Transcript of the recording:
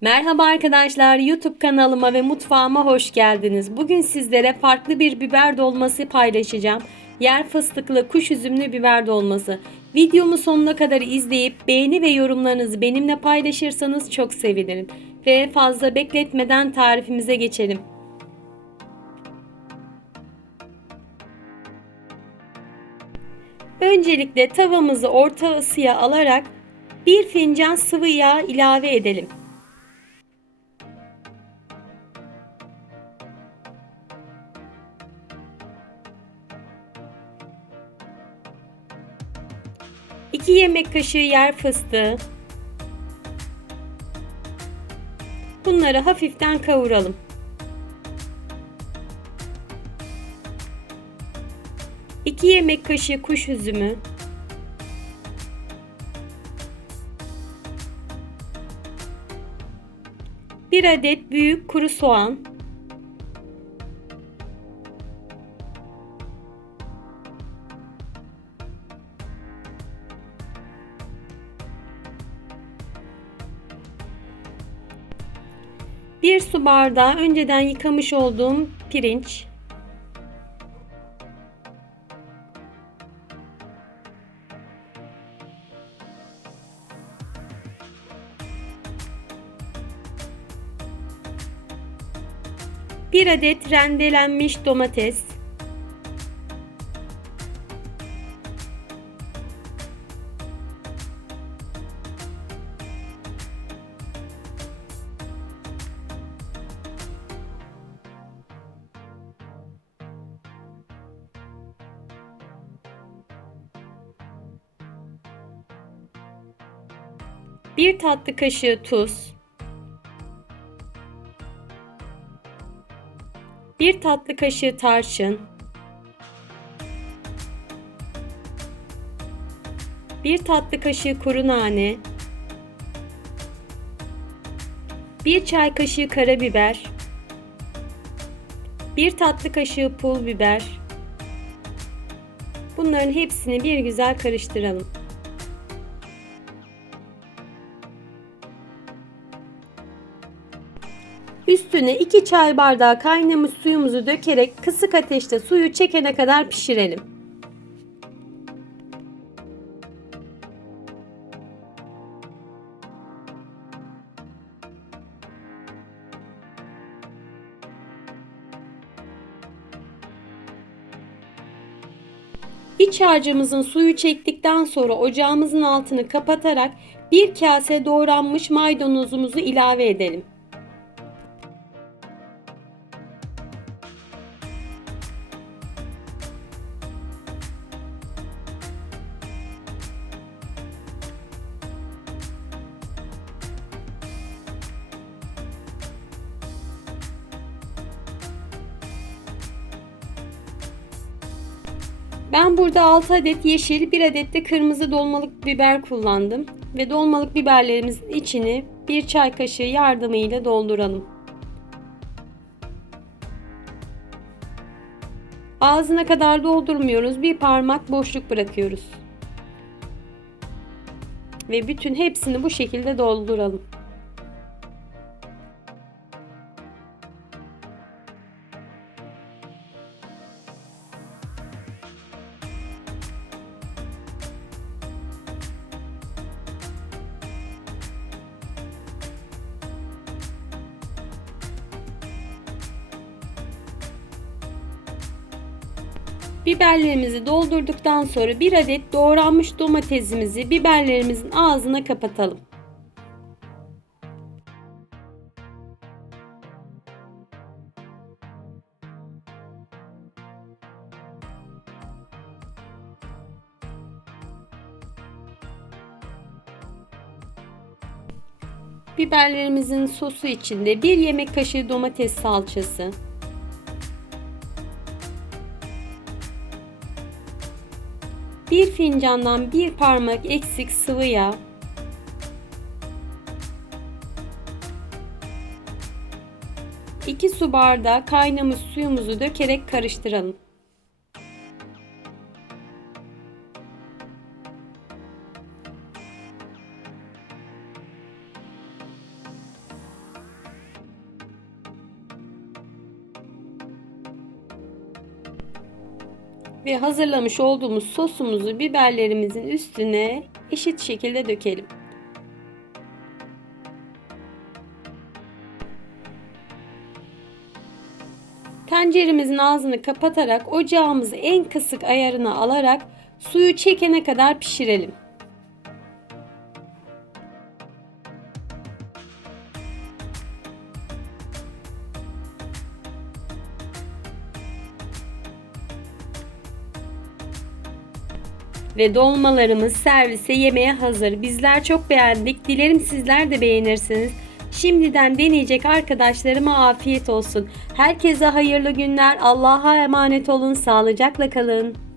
Merhaba arkadaşlar, YouTube kanalıma ve mutfağıma hoş geldiniz. Bugün sizlere farklı bir biber dolması paylaşacağım. Yer fıstıklı kuş üzümlü biber dolması. Videomu sonuna kadar izleyip beğeni ve yorumlarınızı benimle paylaşırsanız çok sevinirim. Ve fazla bekletmeden tarifimize geçelim. Öncelikle tavamızı orta ısıya alarak bir fincan sıvı yağ ilave edelim. İki yemek kaşığı yer fıstığı. Bunları hafiften kavuralım. İki yemek kaşığı kuş üzümü. Bir adet büyük kuru soğan. Bir su bardağı önceden yıkamış olduğum pirinç. Bir adet rendelenmiş domates. Bir tatlı kaşığı tuz. Bir tatlı kaşığı tarçın. Bir tatlı kaşığı kuru nane. Bir çay kaşığı karabiber. Bir tatlı kaşığı pul biber. Bunların hepsini bir güzel karıştıralım. Üstüne 2 çay bardağı kaynamış suyumuzu dökerek kısık ateşte suyu çekene kadar pişirelim. İç harcımızın suyu çektikten sonra ocağımızın altını kapatarak bir kase doğranmış maydanozumuzu ilave edelim. Ben burada 6 adet yeşil, 1 adet de kırmızı dolmalık biber kullandım. Ve dolmalık biberlerimizin içini bir çay kaşığı yardımıyla dolduralım. Ağzına kadar doldurmuyoruz. Bir parmak boşluk bırakıyoruz. Ve bütün hepsini bu şekilde dolduralım. Biberlerimizi doldurduktan sonra bir adet doğranmış domatesimizi biberlerimizin ağzına kapatalım. Biberlerimizin sosu içinde bir yemek kaşığı domates salçası, Bir fincandan bir parmak eksik sıvı yağ. İki su bardağı kaynamış suyumuzu dökerek karıştıralım. Ve hazırlamış olduğumuz sosumuzu biberlerimizin üstüne eşit şekilde dökelim. Tenceremizin ağzını kapatarak ocağımızı en kısık ayarına alarak suyu çekene kadar pişirelim. Ve dolmalarımız servise yemeğe hazır. Bizler çok beğendik. Dilerim sizler de beğenirsiniz. Şimdiden deneyecek arkadaşlarıma afiyet olsun. Herkese hayırlı günler. Allah'a emanet olun. Sağlıcakla kalın.